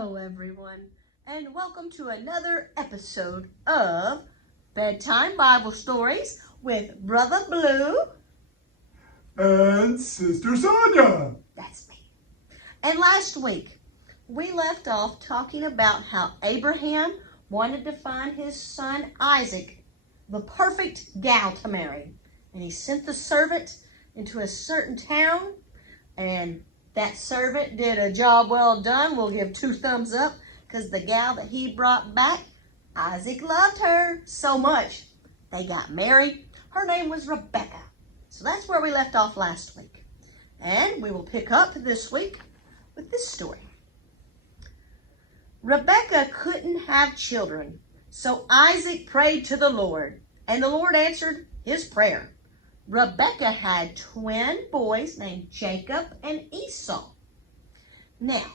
Hello everyone, and welcome to another episode of Bedtime Bible Stories with Brother Blue and Sister.Sonya. That's me. And last week, we left off talking about how Abraham wanted to find his son Isaac, the perfect gal to marry. And he sent the servant into a certain town, and that servant did a job well done. We'll give 2 thumbs up because the gal that he brought back, Isaac loved her so much. They got married. Her name was Rebecca. So that's where we left off last week. And we will pick up this week with this story. Rebecca couldn't have children, so Isaac prayed to the Lord, and the Lord answered his prayer. Rebecca had twin boys named Jacob and Esau. Now,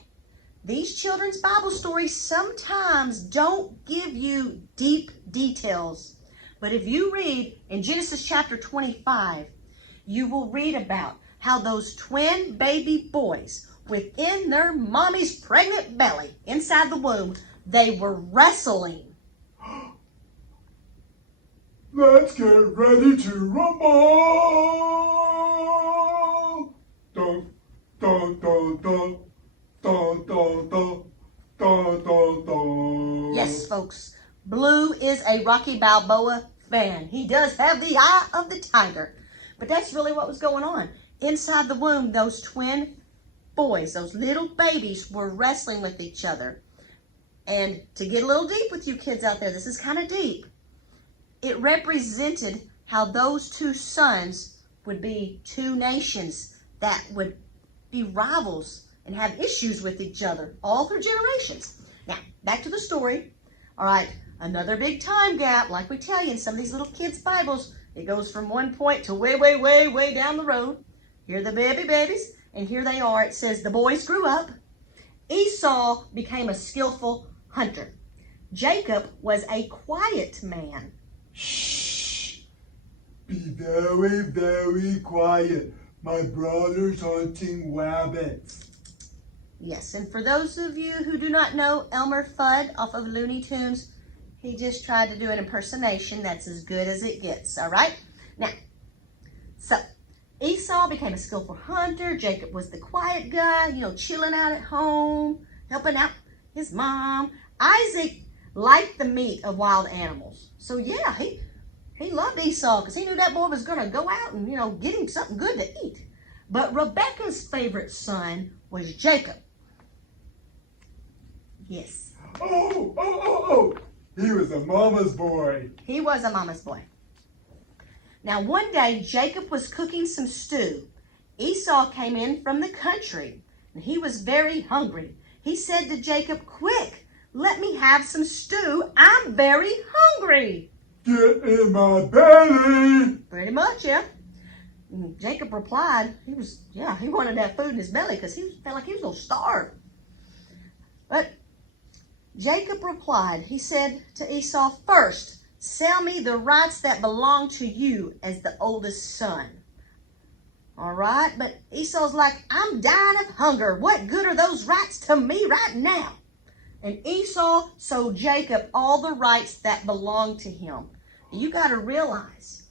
these children's Bible stories sometimes don't give you deep details. But if you read in Genesis chapter 25, you will read about how those twin baby boys within their mommy's pregnant belly, inside the womb, they were wrestling. Let's get ready to rumble! Dun, dun, dun, dun, dun, dun, dun, dun, dun, dun. Yes, folks, Blue is a Rocky Balboa fan. He does have the eye of the tiger. But that's really what was going on. Inside the womb, those twin boys, those little babies, were wrestling with each other. And to get a little deep with you kids out there, this is kind of deep. It represented how those 2 sons would be 2 nations that would be rivals and have issues with each other all through generations. Now, back to the story. All right, another big time gap, like we tell you in some of these little kids' Bibles. It goes from one point to way, way, way, way down the road. Here are the babies, and here they are. It says the boys grew up. Esau became a skillful hunter. Jacob was a quiet man. Shh! Be very, very quiet. My brother's hunting rabbits. Yes, and for those of you who do not know Elmer Fudd off of Looney Tunes, he just tried to do an impersonation that's as good as it gets, all right? Now, so Esau became a skillful hunter. Jacob was the quiet guy, chilling out at home, helping out his mom. Isaac liked the meat of wild animals. So yeah, he loved Esau because he knew that boy was going to go out and, get him something good to eat. But Rebecca's favorite son was Jacob. Yes. Oh! He was a mama's boy. He was a mama's boy. Now one day, Jacob was cooking some stew. Esau came in from the country, and he was very hungry. He said to Jacob, "Quick, let me have some stew. I'm very hungry." Get in my belly. Pretty much, yeah. And Jacob replied, he wanted to have food in his belly because he felt like he was going to starve. But Jacob replied, he said to Esau, "First, sell me the rights that belong to you as the oldest son." All right, but Esau's like, "I'm dying of hunger. What good are those rights to me right now?" And Esau sold Jacob all the rights that belonged to him. You got to realize,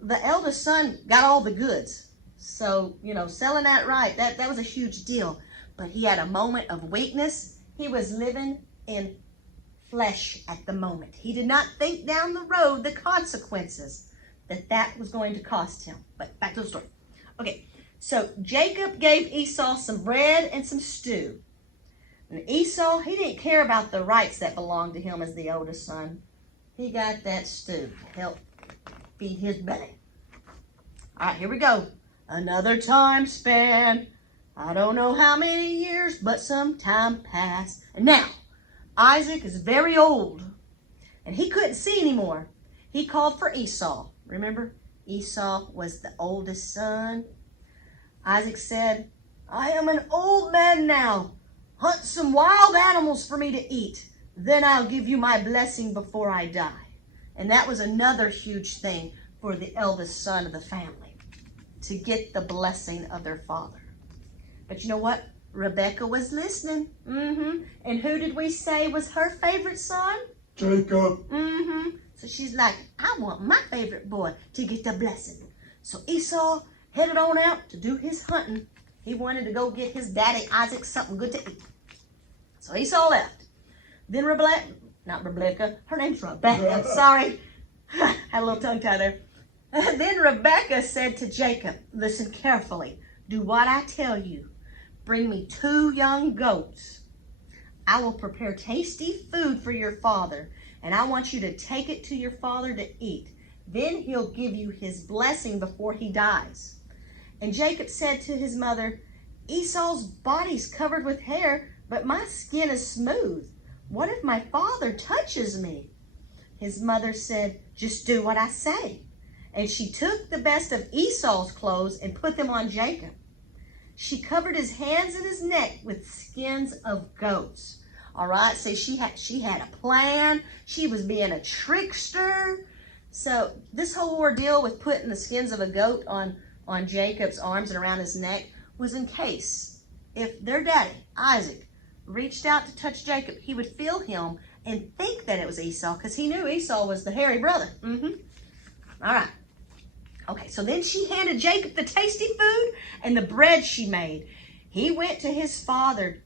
the eldest son got all the goods. So, selling that right, that was a huge deal. But he had a moment of weakness. He was living in flesh at the moment. He did not think down the road the consequences that was going to cost him. But back to the story. Okay, so Jacob gave Esau some bread and some stew. And Esau, he didn't care about the rights that belonged to him as the oldest son. He got that stew to help feed his belly. All right, here we go. Another time span. I don't know how many years, but some time passed. And now, Isaac is very old, and he couldn't see anymore. He called for Esau. Remember, Esau was the oldest son. Isaac said, "I am an old man now. Hunt some wild animals for me to eat. Then I'll give you my blessing before I die." And that was another huge thing for the eldest son of the family, to get the blessing of their father. But you know what? Rebecca was listening. And who did we say was her favorite son? Jacob. So she's like, I want my favorite boy to get the blessing. So Esau headed on out to do his hunting. He wanted to go get his daddy Isaac something good to eat. So Esau left. Then Rebecca, her name's Rebecca, sorry. Had a little tongue tie there. Then Rebecca said to Jacob, listen carefully. Do what I tell you. Bring me 2 young goats. I will prepare tasty food for your father, and I want you to take it to your father to eat. Then he'll give you his blessing before he dies. And Jacob said to his mother, Esau's body's covered with hair, but my skin is smooth. What if my father touches me? His mother said, just do what I say. And she took the best of Esau's clothes and put them on Jacob. She covered his hands and his neck with skins of goats. All right, so she had a plan. She was being a trickster. So this whole ordeal with putting the skins of a goat on Jacob's arms and around his neck was in case if their daddy, Isaac, reached out to touch Jacob, he would feel him and think that it was Esau because he knew Esau was the hairy brother. All right. Okay, so then she handed Jacob the tasty food and the bread she made. He went to his father.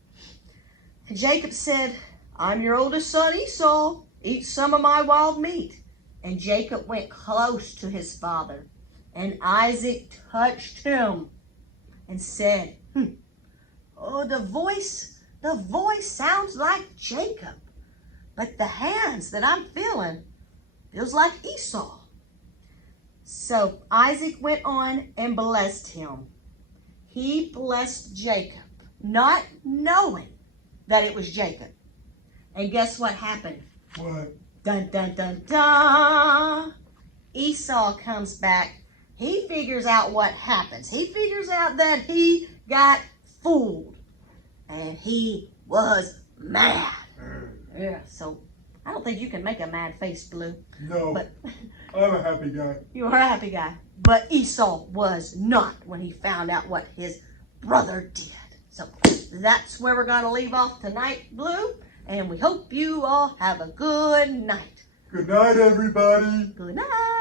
Jacob said, I'm your oldest son Esau. Eat some of my wild meat. And Jacob went close to his father. And Isaac touched him and said, oh, the voice sounds like Jacob. But the hands that I'm feeling feels like Esau. So Isaac went on and blessed him. He blessed Jacob, not knowing that it was Jacob. And guess what happened? What? Dun, dun, dun, dun. Esau comes back. He figures out what happens. He figures out that he got fooled. And he was mad. Yeah, so I don't think you can make a mad face, Blue. No, but I'm a happy guy. You are a happy guy. But Esau was not when he found out what his brother did. So that's where we're going to leave off tonight, Blue. And we hope you all have a good night. Good night, everybody. Good night.